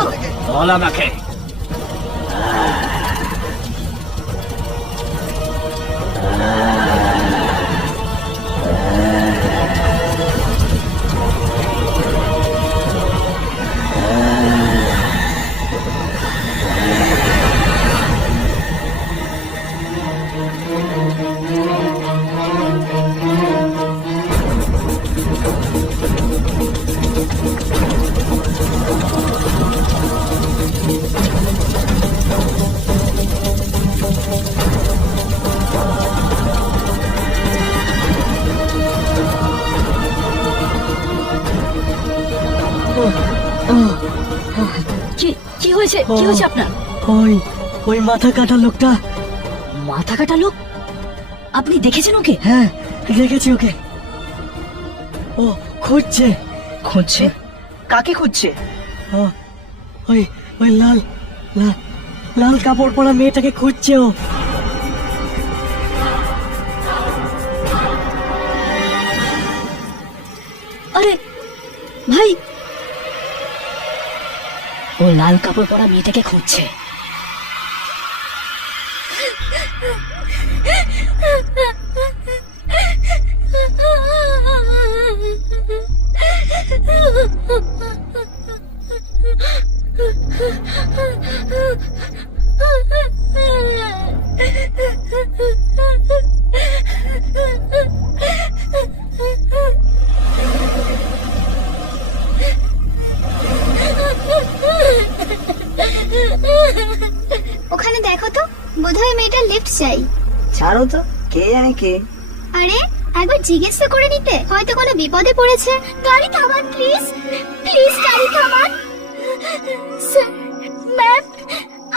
দাও। বল আমাকে। কি হয়েছে? কি হয়েছে আপনার? ওই ওই মাথা কাটা লোকটা। মাথা কাটা লোক? আপনি দেখেছেন ওকে? হ্যাঁ, দেখেছি ওকে। ও খুঁজছে। খুঁজছে? কাকে খুঁজছে? ও, ওই ওই লাল লাল লাল কাপড় পরা মেয়েটাকে খুঁজছে ও। আরে ভাই, ও লাল কাপড় পরা মেয়েটাকে খুঁজছে। ওখানে দেখো তো, বোধহয় মেয়েটার লিফট চাই। ছাড়ো তো, কে জানে কে। আরে একবার জিজ্ঞেস তো করে নিতে, হয়তো কোনো বিপদে পড়েছে। গাড়ি থামান প্লিজ, প্লিজ গাড়ি থামান। স্যার, ম্যাম,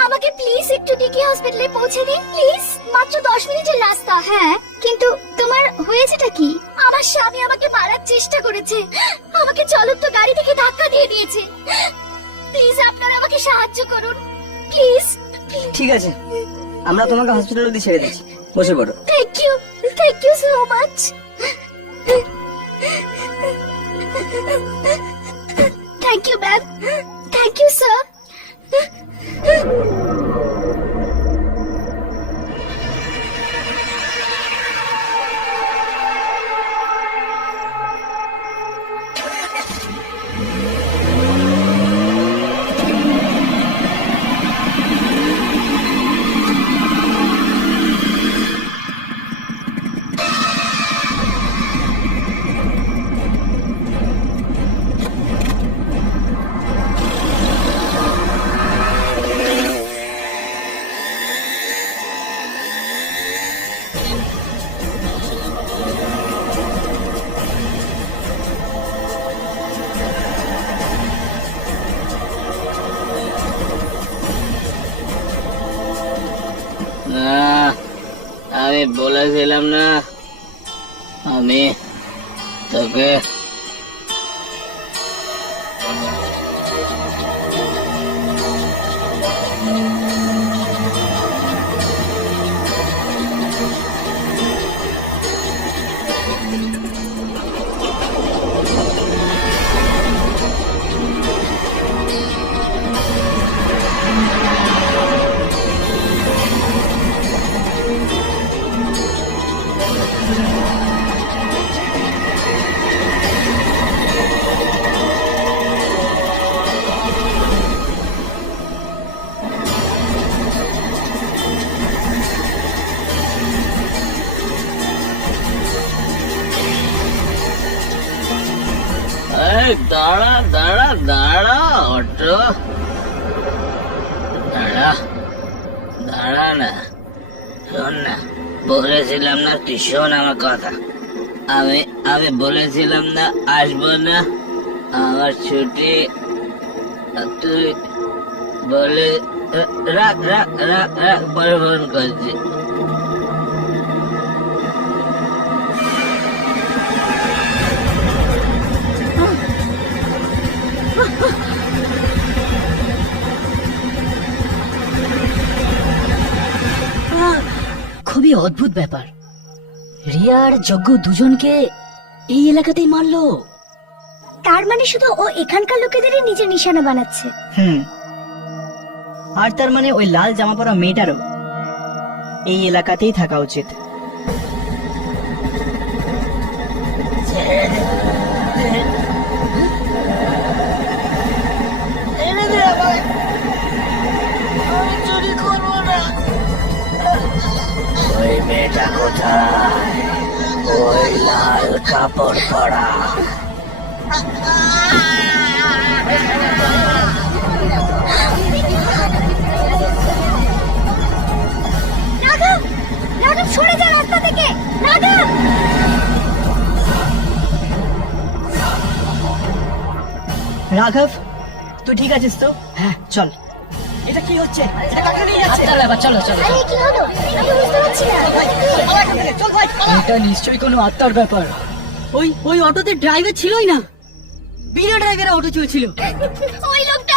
আমাকে প্লিজ একটু ডিকি হসপিটালে পৌঁছে দিন প্লিজ। মাত্র 10 মিনিটের রাস্তা। হ্যাঁ, কিন্তু তোমার হয়েছেটা কি? আমার স্বামী আমাকে মারার চেষ্টা করেছে, আমাকে চলন্ত গাড়ি থেকে ধাক্কা দিয়ে দিয়েছে। প্লিজ আপনারা আমাকে সাহায্য করুন প্লিজ। ঠিক আছে, আমরা তোমাকে হসপিটাল অব্দি ছেড়ে দিচ্ছি, বসে পড়ো। Thank you so much. Thank you ma'am, thank you sir. আমি বলেছিলাম না আমি তোকে দাঁড়া দাঁড়া দাঁড়া অটো, দাঁড়া দাঁড়া না। শোন না, বলেছিলাম না, তুই শোন আমার কথা। আমি আমি বলেছিলাম না আসবো না, আমার ছুটি। তুই বলে রাখ রাখ রাখ রাখ, পরে ফোন করছি। খুবই অদ্ভুত ব্যাপার, রিয়া আর যজ্ঞ দুজনকে এই এলাকাতেই মারলো। তার মানে শুধু ও এখানকার লোকেদেরই নিজের নিশানা বানাচ্ছে। আর তার মানে ওই লাল জামা পরা মেয়েটারও এই এলাকাতেই থাকা উচিত। ওই মেয়েটা কোথায়? ওই লাল কাপড় পরা। রাঘব, রাঘব সরে যা রাস্তা থেকে। রাঘব, রাঘব, তুই ঠিক আছিস তো? হ্যাঁ চল। এটা কি হচ্ছে? এটা কাকে নিয়ে যাচ্ছে? চলো চলো। আরে কি হলো? আমি বুঝতে পারছি না। চল ভাই। এটা নিশ্চয়ই কোনো আত্মার ব্যাপার। ওই অটোতে ড্রাইভার ছিলই না, বিনা ড্রাইভারে অটো চলছিল। ওই লোকটা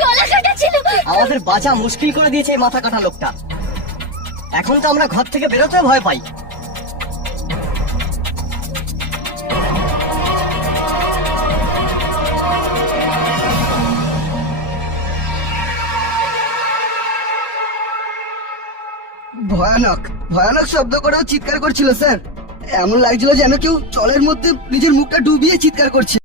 গলা কাটা ছিল। আমাদের বাঁচা মুশকিল করে দিয়েছে এই মাথা কাটা লোকটা। এখন তো আমরা ঘর থেকে বেরোতে ভয় পাই। ভয়ানক ভয়ানক শব্দ করেও চিৎকার করছিল স্যার। এমন লাগছিল যেন কেউ জলের মধ্যে নিজের মুখটা ডুবিয়ে চিৎকার করছে।